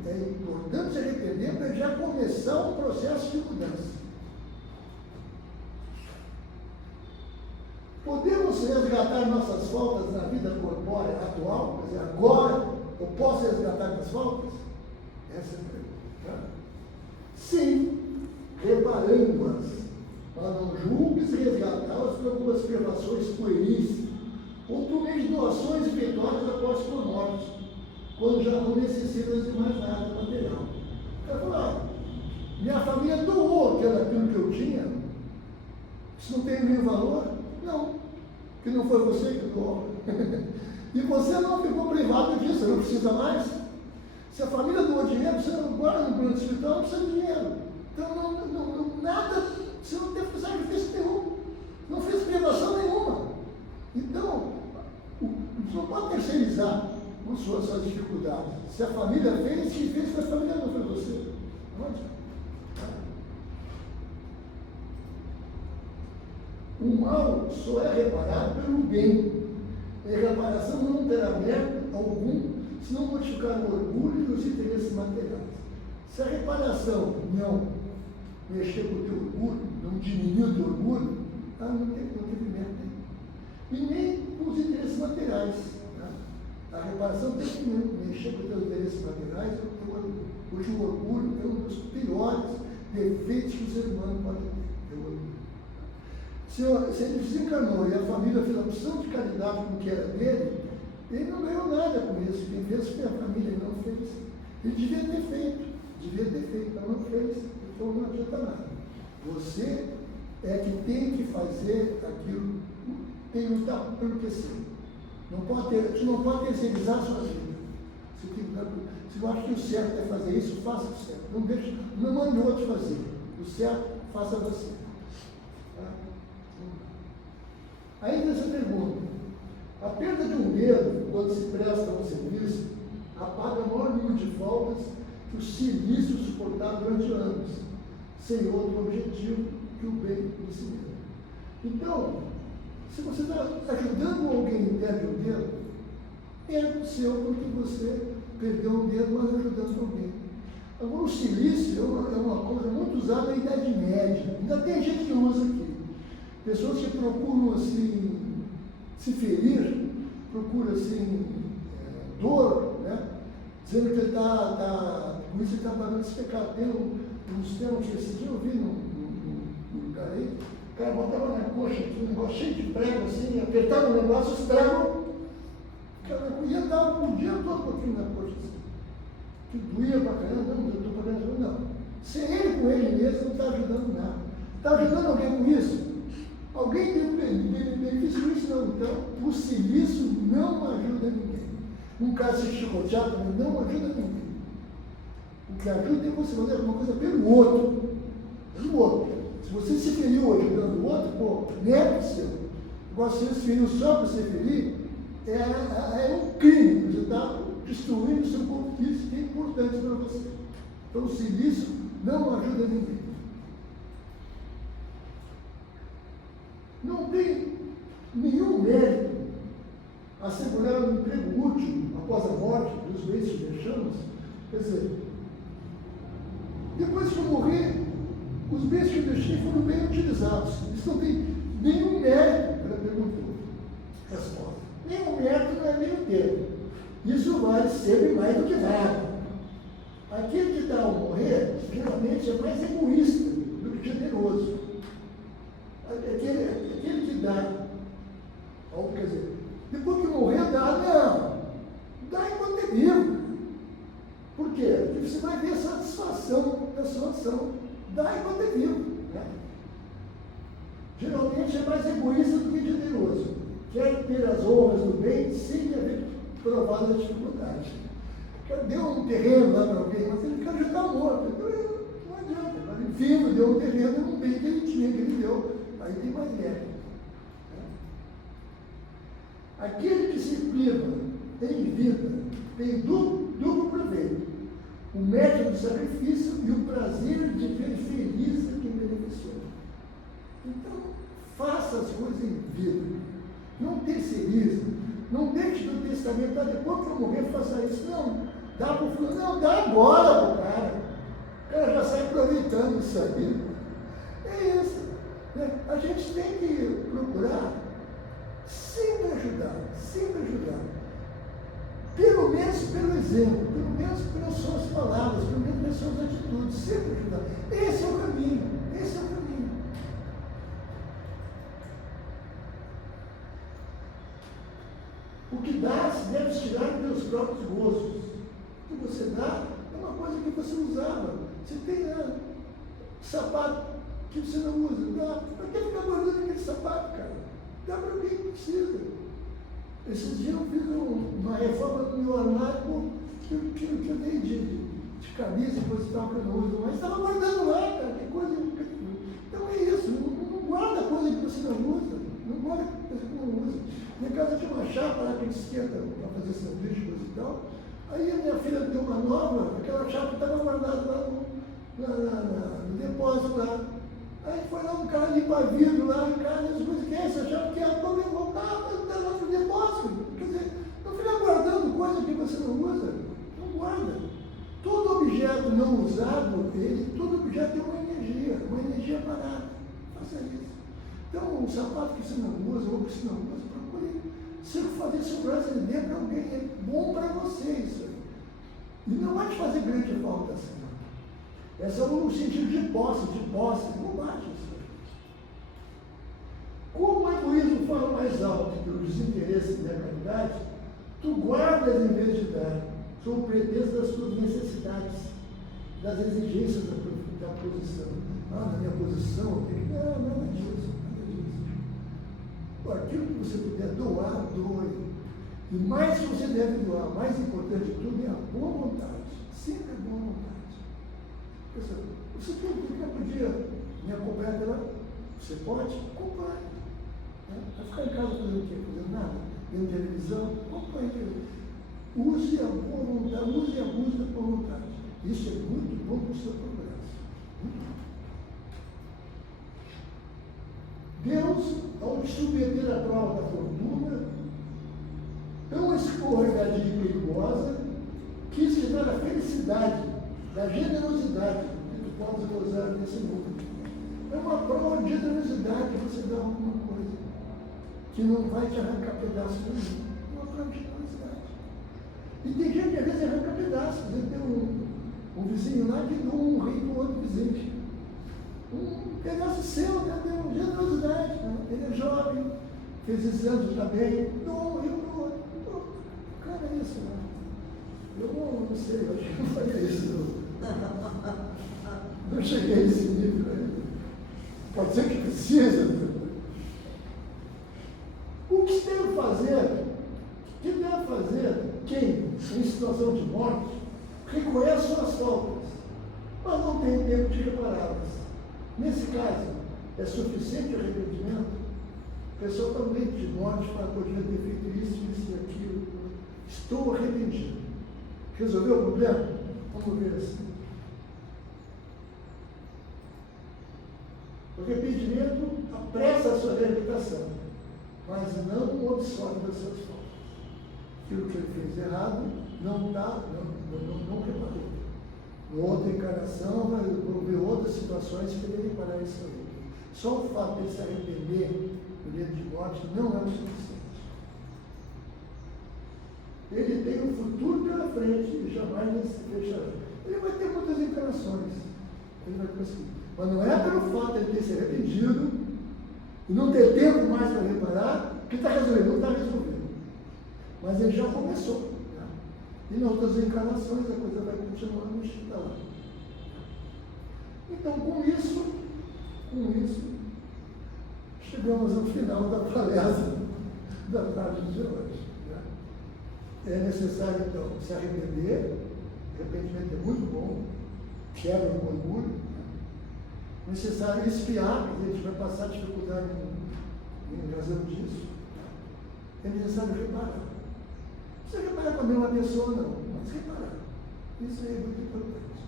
é importante se arrepender para já começar um processo de mudança. Podemos resgatar nossas faltas na vida corpórea atual? Quer dizer, agora eu posso resgatar minhas faltas? Essa é a pergunta. Tá? Sim, reparando-as. Mas não julgues resgatá-las por algumas privações pueris, ou por meio de doações efetuadas após sua morte, quando já não necessitas de mais nada material. Eu falo, minha família doou aquilo que eu tinha, isso não tem nenhum valor? Não, que não foi você que doou. E você não ficou privado disso, você não precisa mais. Se a família doou dinheiro, você não guarda no plano espiritual, não precisa de dinheiro. Então, nada, você não teve sacrifício nenhum, não fez privação nenhuma. Então, você não pode terceirizar as suas dificuldades. Se a família fez, se fez, mas a família não foi você. Onde? O mal só é reparado pelo bem. E a reparação não terá mérito algum se não modificar o orgulho e os interesses materiais. Se a reparação não mexer com o teu orgulho, não diminuir o teu orgulho, não teve mérito nenhum. E nem os interesses materiais. Né? A reparação tem que mexer com os teus interesses materiais, porque o orgulho é um dos piores defeitos que o ser humano pode ter. Se ele desencanou e a família fez a opção de caridade com o que era dele, ele não ganhou nada com isso. Quem fez foi a família, ele não fez. Ele devia ter feito, mas não fez. Então não adianta nada. Você é que tem que fazer aquilo, tem que lutar pelo que é seu. Você não pode terceirizar a sua vida. Se você acha que o certo é fazer isso, faça o certo. Não mande o outro fazer. O certo, faça você. Tá? Aí tem essa pergunta. A perda de um dedo, quando se presta a um serviço, apaga o maior número de faltas que o silício suportar durante anos, sem outro objetivo que o bem de si mesmo. Então, se você está ajudando alguém que perde um dedo, é seu porque você perdeu um dedo, mas ajudando alguém. Agora, o silício é uma coisa muito usada na Idade Média. Ainda tem gente que usa aqui. Pessoas que procuram, assim, se ferir, procuram, assim, dor, né? Dizendo que ele com isso ele está pagando esse pecado. Tem uns termos que esse dia eu vi num lugar aí, o cara botava na coxa, um negócio cheio de prego, assim, apertava o negócio, os pregos, o cara ia dar o dia todo um pouquinho na coxa, assim. Que doía pra caramba, não, eu estou pagando, não. Se ele com ele mesmo não está ajudando nada. Está ajudando alguém com isso? Alguém tem benefício com isso? Não. Então, o silício não ajuda ninguém. Um caso de chicoteado também não ajuda ninguém. O que ajuda é você fazer alguma coisa pelo outro. Pelo outro. Se você se feriu ajudando o outro, pô, nega o seu. Agora, se você se feriu só para se ferir, é um crime. Você está destruindo o seu corpo físico, que é importante para você. Então, o silício não ajuda ninguém. Não tem nenhum mérito assegurar um emprego útil após a morte dos bens que deixamos. Quer dizer, depois que eu morrer, os bens que eu deixei foram bem utilizados. Isso não tem nenhum mérito para a pergunta. Resposta. Nenhum mérito não é meio termo. Isso vale sempre mais do que nada. Aquele que dá ao morrer, geralmente é mais egoísta do que generoso. Aquele que dá, quer dizer, depois que morrer, dá, não. Dá enquanto é vivo. Por quê? Porque você vai ver a satisfação da sua ação. Dá enquanto é vivo. Né? Geralmente é mais egoísta do que generoso. Quer ter as honras do bem sem haver provado a dificuldade. Deu um terreno lá para alguém, mas ele já está morto. Então não adianta. Ele vivo deu um terreno, um bem que ele tinha, que ele deu. Aí tem mais mérito. Aquele que se priva em vida tem duplo proveito. O mérito do sacrifício e o prazer de ver feliz a quem beneficiou. Então, faça as coisas em vida. Não terceirize. Não deixe no testamento, depois que eu morrer, faça isso. Não, dá para o fulano. Não, dá agora para o cara. O cara já sai aproveitando isso aí. É isso. Né? A gente tem que procurar sempre ajudar. Pelo menos pelo exemplo, pelo menos pelas suas palavras, pelo menos pelas suas atitudes, sempre ajudar. Esse é o caminho. O que dá se deve tirar dos teus próprios gozos. O que você dá é uma coisa que você usava. Você tem sapato que você não usa. Dá. Para que ficar guardando aquele sapato, cara? Dá para quem precisa. Esses dias eu fiz uma reforma no meu armário que eu dei de camisa e coisa e tal que eu não uso, mas estava guardando lá, cara. Que coisa. Então é isso. Não guarda coisa que você não usa. Não guarda coisa que não usa. Minha casa tinha uma chapa lá que esquenta para fazer sanduíche e tal. Aí a minha filha deu uma nova, aquela chapa estava guardada lá no depósito lá. Aí foi lá um cara limpar vidro lá em casa, as coisas que é essa chapa que é a levou, está lá no depósito. Quer dizer, não fica guardando coisa que você não usa. Não guarda. Todo objeto não usado, todo objeto tem uma energia parada. Faça isso. Então, um sapato que você não usa, ou que você não usa, procure fazer segurança de dentro para alguém. É bom para você isso aí. E não vai te fazer grande falta assim. Essa é um sentido de posse, não bate isso. Como o egoísmo fala mais alto que o desinteresse e a caridade, tu guardas em vez de dar, sob o pretexto das tuas necessidades, das exigências da posição. Na minha posição, eu tenho que. Não, nada disso. Aquilo que você puder doar, doe. E mais que você deve doar, mais importante de tudo é a boa vontade. Sempre a boa vontade. Você podia me acompanhar até lá? Você pode? Acompanhe. Vai ficar em casa fazendo o quê? Fazendo nada? Vendo televisão? Acompanhe. Use a boa vontade, use e abuse da boa vontade. Isso é muito bom para o seu progresso. Deus, ao te submeter à prova da fortuna, tão escorregadia e perigosa, quis te dar a felicidade, da generosidade que tu podes gozar nesse mundo. É uma prova de generosidade que você dá alguma coisa, que não vai te arrancar pedaços nenhum. É uma prova de generosidade. E tem gente que às vezes arranca pedaços. Tem um vizinho lá que deu um rei para o outro vizinho. Um pedaço seu, né? Deu generosidade. Né? Ele é jovem, fez exames, está bem, deu um rei para o outro. Cara, é isso, né? Eu não sei, eu acho que não faria isso. Não cheguei a esse nível ainda. Pode ser que precisa. O que deve fazer? Quem, em situação de morte, reconhece suas faltas, mas não tem tempo de repará-las. Nesse caso, é suficiente o arrependimento? A pessoa está no leito de morte para poder ter feito isso e aquilo. Estou arrependido. Resolveu o problema? Vamos ver assim. O arrependimento apressa a sua reabilitação, mas não o absolve das suas faltas. Aquilo que ele fez errado, não reparou. Em outra encarnação, vai ver outras situações que ele reparar isso aí. Só o fato de ele se arrepender do leito de morte não é o suficiente. Ele tem um futuro pela frente e jamais vai se fechará. Ele vai ter muitas encarnações. Ele vai conseguir. Mas não é pelo fato de ele ter se arrependido e não ter tempo mais para reparar que está resolvendo, não está resolvendo. Mas ele já começou. Né? E nas outras encarnações a coisa vai continuando e está lá. Então, com isso, chegamos ao final da palestra da tarde de hoje. Né? É necessário, então, se arrepender. Arrependimento é muito bom, quebra o orgulho. Né? É necessário espiar, quer dizer, a gente vai passar dificuldade em razão disso. É necessário reparar. Não precisa reparar com a mesma pessoa, não, mas reparar. Isso é muito importante.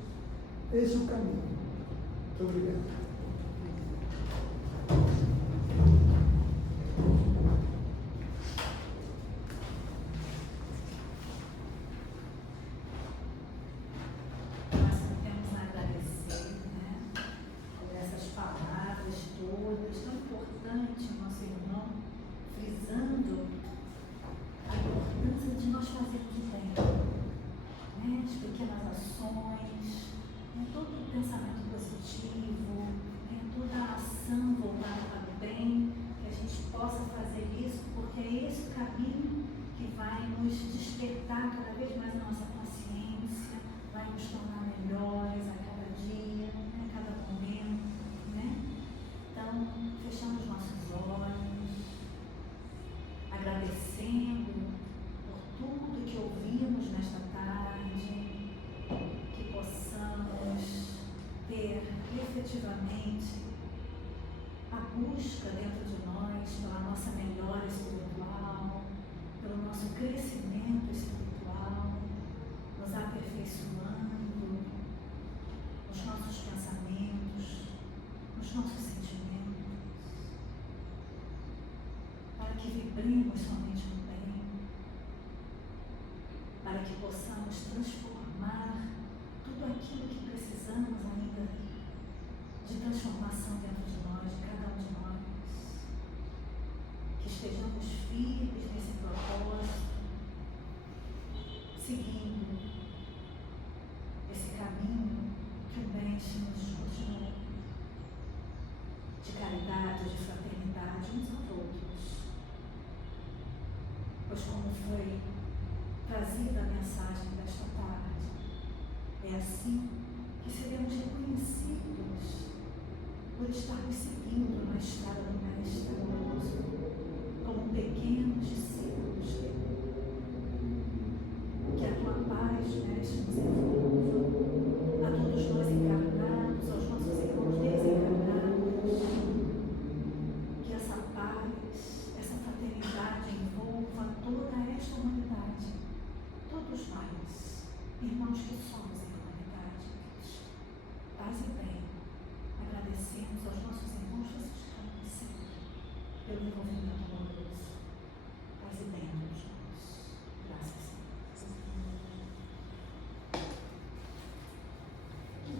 Esse é o caminho. Muito obrigado. Busca dentro de nós pela nossa melhora espiritual, pelo nosso crescimento espiritual, nos aperfeiçoando nos nossos pensamentos, nos nossos sentimentos, para que vibremos somente no bem, para que possamos transformar tudo aquilo que precisamos ainda de transformação dentro de nós, de cada um de nós, que estejamos firmes nesse propósito, seguindo esse caminho que o bem foi trazida a mensagem desta tarde. É assim que seremos reconhecidos por estarmos seguindo na estrada do Mestre amoroso, como pequenos discípulos dele.